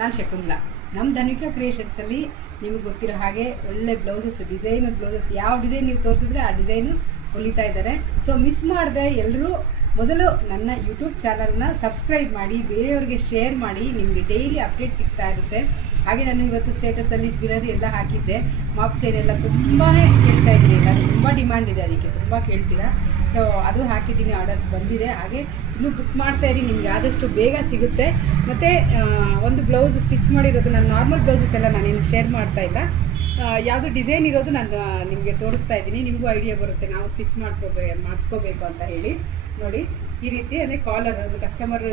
ನಾನು ಶಕುಂತಲಾ. ನಮ್ಮ ಧನ್ವಿಕಾ ಕ್ರಿಯೇಷನ್ಸಲ್ಲಿ ನಿಮಗೆ ಗೊತ್ತಿರೋ ಹಾಗೆ ಒಳ್ಳೆ ಬ್ಲೌಸಸ್, ಡಿಸೈನರ್ ಬ್ಲೌಸಸ್, ಯಾವ ಡಿಸೈನ್ ನೀವು ತೋರಿಸಿದ್ರೆ ಆ ಡಿಸೈನು ಹೊಲಿತಾ ಇದ್ದಾರೆ. ಸೊ ಮಿಸ್ ಮಾಡದೆ ಎಲ್ಲರೂ ಮೊದಲು ನನ್ನ ಯೂಟ್ಯೂಬ್ ಚಾನಲ್ನ ಸಬ್ಸ್ಕ್ರೈಬ್ ಮಾಡಿ, ಬೇರೆಯವ್ರಿಗೆ ಶೇರ್ ಮಾಡಿ, ನಿಮಗೆ ಡೈಲಿ ಅಪ್ಡೇಟ್ ಸಿಗ್ತಾ ಇರುತ್ತೆ. ಹಾಗೆ ನಾನು ಇವತ್ತು ಸ್ಟೇಟಸಲ್ಲಿ ಜ್ಯುವೆಲರಿ ಎಲ್ಲ ಹಾಕಿದ್ದೆ, ಮಾಪ್ ಚೈನ್ ಎಲ್ಲ ತುಂಬಾ ಕೇಳ್ತಾ ಇದ್ದೀನಿ, ಎಲ್ಲ ತುಂಬ ಡಿಮ್ಯಾಂಡ್ ಇದೆ, ಅದಕ್ಕೆ ತುಂಬ ಕೇಳ್ತೀರಾ. ಸೊ ಅದು ಹಾಕಿದ್ದೀನಿ, ಆರ್ಡರ್ಸ್ ಬಂದಿದೆ. ಹಾಗೆ ಇನ್ನೂ ಬುಕ್ ಮಾಡ್ತಾಯಿರಿ, ನಿಮ್ಗೆ ಆದಷ್ಟು ಬೇಗ ಸಿಗುತ್ತೆ. ಮತ್ತು ಒಂದು ಬ್ಲೌಸ್ ಸ್ಟಿಚ್ ಮಾಡಿರೋದು, ನಾನು ನಾರ್ಮಲ್ ಬ್ಲೌಸಸ್ ಎಲ್ಲ ನಾನು ನಿಮ್ಗೆ ಶೇರ್ ಮಾಡ್ತಾಯಿಲ್ಲ, ಯಾವುದು ಡಿಸೈನ್ ಇರೋದು ನಾನು ನಿಮಗೆ ತೋರಿಸ್ತಾ ಇದ್ದೀನಿ. ನಿಮಗೂ ಐಡಿಯಾ ಬರುತ್ತೆ ನಾವು ಸ್ಟಿಚ್ ಮಾಡಿಸ್ಕೋಬೇಕು ಅಂತ ಹೇಳಿ. ನೋಡಿ ಈ ರೀತಿ ಅಂದರೆ ಕಾಲರ್ ಒಂದು ಕಸ್ಟಮರ್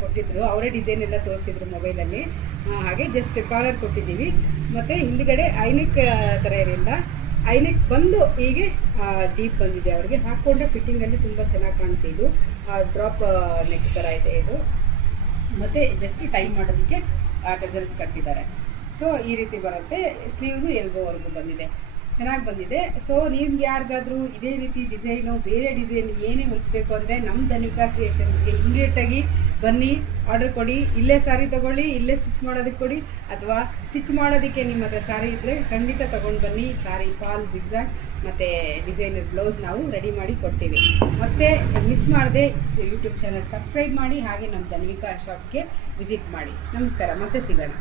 ಕೊಟ್ಟಿದ್ದರು, ಅವರೇ ಡಿಸೈನ್ ಎಲ್ಲ ತೋರಿಸಿದ್ರು ಮೊಬೈಲಲ್ಲಿ. ಹಾಗೆ ಜಸ್ಟ್ ಕಾಲರ್ ಕೊಟ್ಟಿದ್ದೀವಿ. ಮತ್ತು ಹಿಂದುಗಡೆ ಐನೆಕ್ ಥರ ಇರಲಿಲ್ಲ, ಐನೆಕ್ ಬಂದು ಹೀಗೆ ಡೀಪ್ ಬಂದಿದೆ. ಅವರಿಗೆ ಹಾಕ್ಕೊಂಡ್ರೆ ಫಿಟ್ಟಿಂಗಲ್ಲಿ ತುಂಬ ಚೆನ್ನಾಗಿ ಕಾಣ್ತಿದ್ದು, ಡ್ರಾಪ್ ನೆಕ್ ಥರ ಇದೆ ಇದು. ಮತ್ತು ಜಸ್ಟ್ ಟೈ ಮಾಡೋದಕ್ಕೆ ಟೆಸಲ್ಸ್ ಕಟ್ಟಿದ್ದಾರೆ. ಸೊ ಈ ರೀತಿ ಬರುತ್ತೆ. ಸ್ಲೀವ್ಸು ಎಲ್ಬೋವರೆಗೂ ಬಂದಿದೆ, ಚೆನ್ನಾಗಿ ಬಂದಿದೆ. ಸೊ ನಿಮ್ಗೆ ಯಾರಿಗಾದರೂ ಇದೇ ರೀತಿ ಡಿಸೈನು, ಬೇರೆ ಡಿಸೈನ್ ಏನೇ ಹೊಲಿಸ್ಬೇಕು ಅಂದರೆ ನಮ್ಮ ಧನ್ವಿಕಾ ಕ್ರಿಯೇಷನ್ಸ್ಗೆ ಇಮಿಡಿಯೇಟಾಗಿ ಬನ್ನಿ, ಆರ್ಡರ್ ಕೊಡಿ. ಇಲ್ಲೇ ಸಾರಿ ತೊಗೊಳ್ಳಿ, ಇಲ್ಲೇ ಸ್ಟಿಚ್ ಮಾಡೋದಕ್ಕೆ ಕೊಡಿ, ಅಥವಾ ಸ್ಟಿಚ್ ಮಾಡೋದಕ್ಕೆ ನಿಮ್ಮ ಹತ್ರ ಸಾರಿ ಇದ್ದರೆ ಖಂಡಿತ ತೊಗೊಂಡು ಬನ್ನಿ. ಸಾರಿ ಫಾಲ್, ಜಿಗ್ಜಾಗ್ ಮತ್ತು ಡಿಸೈನರ್ ಬ್ಲೌಸ್ ನಾವು ರೆಡಿ ಮಾಡಿ ಕೊಡ್ತೀವಿ. ಮತ್ತು ಮಿಸ್ ಮಾಡದೆ ಯೂಟ್ಯೂಬ್ ಚಾನಲ್ ಸಬ್ಸ್ಕ್ರೈಬ್ ಮಾಡಿ, ಹಾಗೆ ನಮ್ಮ ಧನ್ವಿಕಾ ಶಾಪ್ಗೆ ವಿಸಿಟ್ ಮಾಡಿ. ನಮಸ್ಕಾರ, ಮತ್ತೆ ಸಿಗೋಣ.